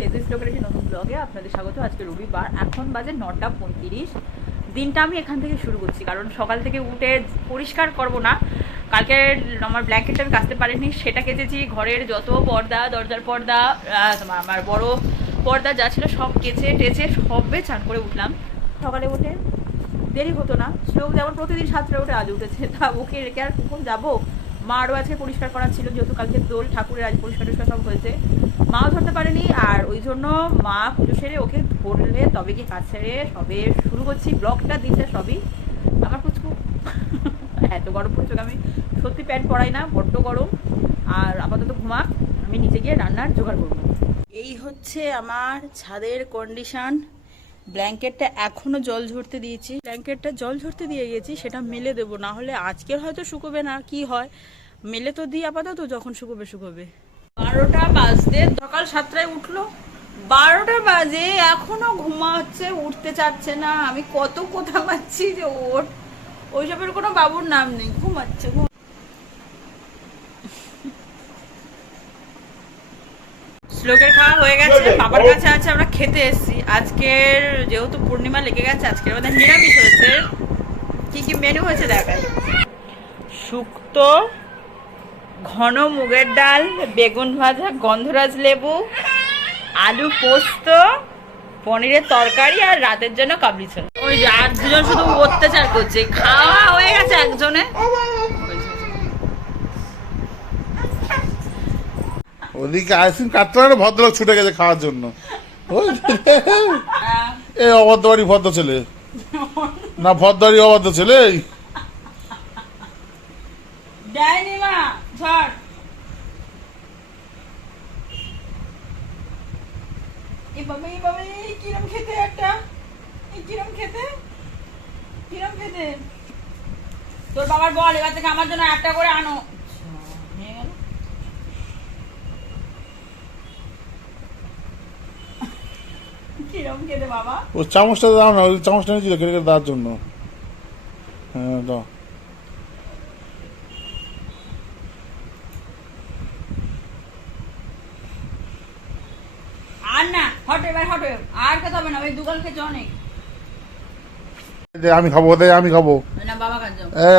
Lazy স্লোকের একটি নতুন ব্লগে আপনাদের স্বাগত, আজকে রবিবার। এখন বাজে নটা পঁয়ত্রিশ। দিনটা আমি এখান থেকে শুরু করছি, কারণ সকাল থেকে উঠে পরিষ্কার করব না। কালকে আমার ব্ল্যাঙ্কেটটা আমি কাচতে পারিনি, সেটা কেচেছি ঘরের যত পর্দা, দরজার পর্দা আমার বড় পর্দা যা ছিল সব কেচে টেচে সবে চান করে উঠলাম। সকালে উঠে দেরি হতো না শ্লোক যেমন প্রতিদিন সাতটা উঠে আজ উঠেছে, তা ওকে রেখে আর কখন যাব? মারও আজকে পরিষ্কার করা ছিল, যেহেতু কালকে দোল, ঠাকুরের আজ পরিষ্কার টরিষ্কার সব হয়েছে। মাও ধরতে পারেনি, আর ওই জন্য মা পুজো সেরে ওকে ধরলে তবে কি কাজ ছেড়ে সবে শুরু করছি, ব্লগটা দিতে সবই। আমার পুচকু। এত গরম পড়ছে আমি সত্যি প্যান্ট পরাই না, বড্ড গরম। আর আপাতত ঘুমাক, আমি নিচে গিয়ে রান্নার জোগাড় করব। এই হচ্ছে আমার ছাদের কন্ডিশন ব্ল্যাঙ্কেটটা এখনও জল ঝরতে দিয়েছি। ব্ল্যাঙ্কেটটা জল ঝরতে দিয়ে গেছি, সেটা মেলে দেবো, না হলে আজকের হয়তো শুকোবে না, কি হয়? মেলে তো দিই আপাতত, যখন শুকোবে শুকোবে। বারোটা বাজতে সকাল সাতটায় উঠল। বারোটা বাজে এখনও ঘুমাচ্ছে উঠতে চাচ্ছে না। আমি কত কথা পাচ্ছি যে ওর ওইসবের কোনো বাবুর নাম নেই। ঘুমাচ্ছে ঘুম। শ্লোকের খাওয়া হয়ে গেছে বাবার কাছে আছে আমরা খেতে এসেছি। আজকের যেহেতু পূর্ণিমা লেগে গেছে আজকের আমাদের নিরামিষ হয়েছে। কি কি মেনু হয়েছে দেখায় শুক্তো ঘন মুগের ডাল বেগুন ভাজা গন্ধরাজ লেবু আলু পোস্ত পনিরের তরকারি আর রাতের জন্য কাবলি ছোলা। ওই যে আর দুজন শুধু অত্যাচার করছে। খাওয়া হয়ে গেছে একজনে। ওদিকে আইসক্রিম কাটতে পারে ভদ্রলোক ছুটে গেছে খাওয়ার জন্য। এ অবাধ্য বাড়ি ভদ্র ছেলে। না ভদ্রারি অবাধ্য ছেলে। দেয়নি মা ঝড় এ বাবা এ বাবা এই কিরম খেতে একটা? এই কিরম খেতে? কিরম খেতে? তোর বাবার বল, এবার থেকে আমার জন্য একটা করে আনো। নিয়ে। কিরম খেতে বাবা? ও চামচটা দাও না, ওই চামচটা কেটে কেটে দেওয়ার জন্য। হ্যাঁ দাও। না হট এবার হট আর খেতে হবে না ওই দুগাল খেয়েছে অনেক। আমি খাব দে আমি খাব। না বাবা কাজ যাও। এ।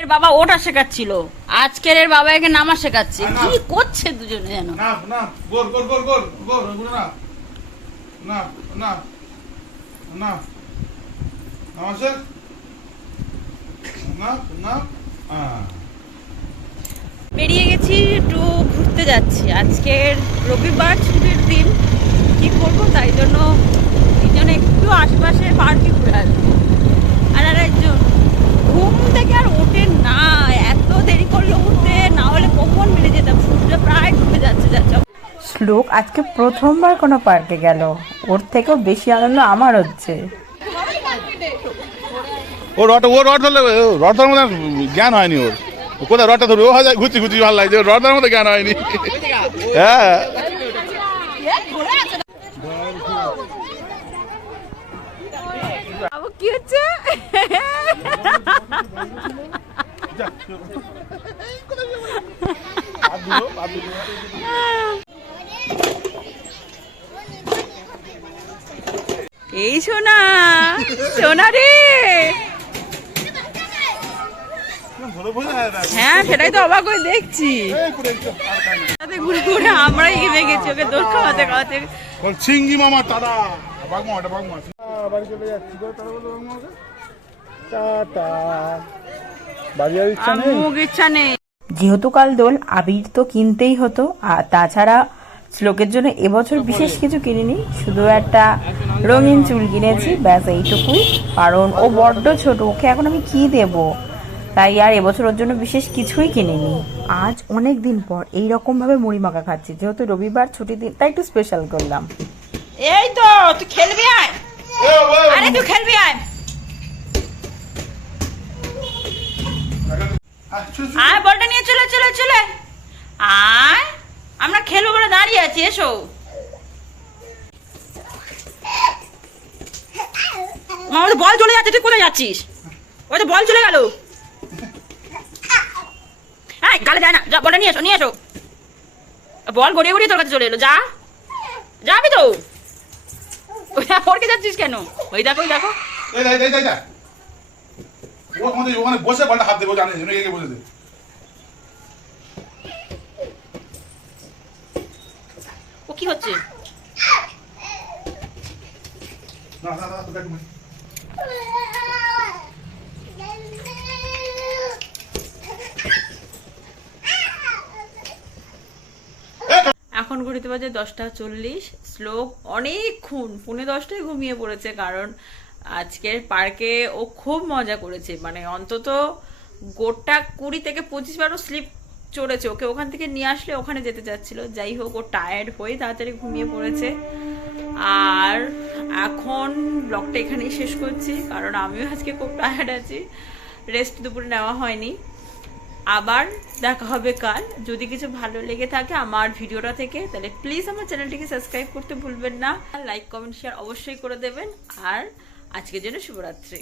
এর বাবা ওটা শেখাচ্ছিল আজকের এর বাবা একে নামা শেখাচ্ছে। কি করছে দুজনে যেন? না না না। না না না। না না বেরিয়ে গেছি একটু ঘুরতে যাচ্ছি। আজকের রবিবার ছুটির দিন কি করব? তাই জন্য তিনজনে একটু আশেপাশে পার্কে ঘুরে আসব। আর আর একজন ঘুম থেকে আর ওঠে না এত দেরি করল উঠতে না হলে কখন মেরে যেতাম? সূর্য প্রায় ডুবে যাচ্ছে যাচ্ছে শ্লোক আজকে প্রথমবার কোনো পার্কে গেল। ওর থেকেও বেশি আনন্দ আমার হচ্ছে। ও রড ও রড ধরলে রড ধরার জ্ঞান হয়নি ওর। কোথায় রডটা ধরবে? ও হয় ঘুরছি ঘুরছি ভালো লাগছে। রড ধরার মধ্যে জ্ঞান হয়নি? হ্যাঁ। কি হচ্ছে? এই সোনা সোনা রে। হ্যাঁ সেটাই তো অবাক করে দেখছি ঘুরে ঘুরে আমরাই গেছি ওকে দোল খাওয়াতে খাওয়াতে। মামা দাদা বাগমা ওটা বাগমা বাড়ি চলে যাচ্ছি তো তাহলে বলো বাগমাকে টাটা। বাড়ি ইচ্ছা নেই? ইচ্ছা নেই। যেহেতু কাল দোল আবির তো কিনতেই হতো আর তাছাড়া শ্লোকের জন্য এবছর বিশেষ কিছু কিনিনি শুধু একটা রঙিন চুল কিনেছি ব্যাস এইটুকুই। কারণ ও বড্ড ছোট ওকে এখন আমি কি দেব? তাই আর এবছর ওর জন্য বিশেষ কিছুই কিনিনি। আজ অনেক দিন পর এই রকম ভাবে মুড়ি মাখা খাচ্ছি যেহেতু রবিবার ছুটির দিন তাই একটু স্পেশাল করলাম। এই তো তুই খেলবি আয়? আরে তুই খেলবি আয়। আয় বলটা নিয়ে চলে চলে চলে। আয় আমরা খেলব বলে দাঁড়িয়ে আছি এসো। মা ওই তো বল চলে যাচ্ছে তুই কোথায় যাচ্ছিস? ওই তো বল চলে গেল। এই, গালে দেয় না। যা বলে নিয়ে এসো নিয়ে এসো। বল গড়িয়ে গড়িয়ে তোর কাছে চলে এলো। যা। যাবি তো। ওই দেখ, যাচ্ছিস কেন? ওই দেখো ওই দেখো। ওখানে বসে বলটা হাত দেবো জানে ও কি হচ্ছে? না না না তোকে একটু এখন ঘড়িতে বাজে দশটা চল্লিশ। শ্লোক অনেকক্ষণ পৌনে দশটায় ঘুমিয়ে পড়েছে কারণ আজকের পার্কে ও খুব মজা করেছে। মানে অন্তত গোটা কুড়ি থেকে পঁচিশ বারও স্লিপ চড়েছে ওকে। ওখান থেকে নিয়ে আসলে ওখানে যেতে চাচ্ছিল। যাই হোক, ও টায়ার্ড হয়ে তাড়াতাড়ি ঘুমিয়ে পড়েছে। আর এখন ব্লগটা এখানেই শেষ করছি, কারণ আমিও আজকে খুব টায়ার্ড আছি। রেস্ট দুপুরে নেওয়া হয়নি। আবার দেখা হবে কাল। যদি কিছু ভালো লেগে থাকে আমার ভিডিওটা থেকে, তাহলে প্লিজ আমার চ্যানেলটিকে সাবস্ক্রাইব করতে ভুলবেন না। লাইক কমেন্ট শেয়ার অবশ্যই করে দেবেন। আর আজকের জন্য শুভরাত্রি।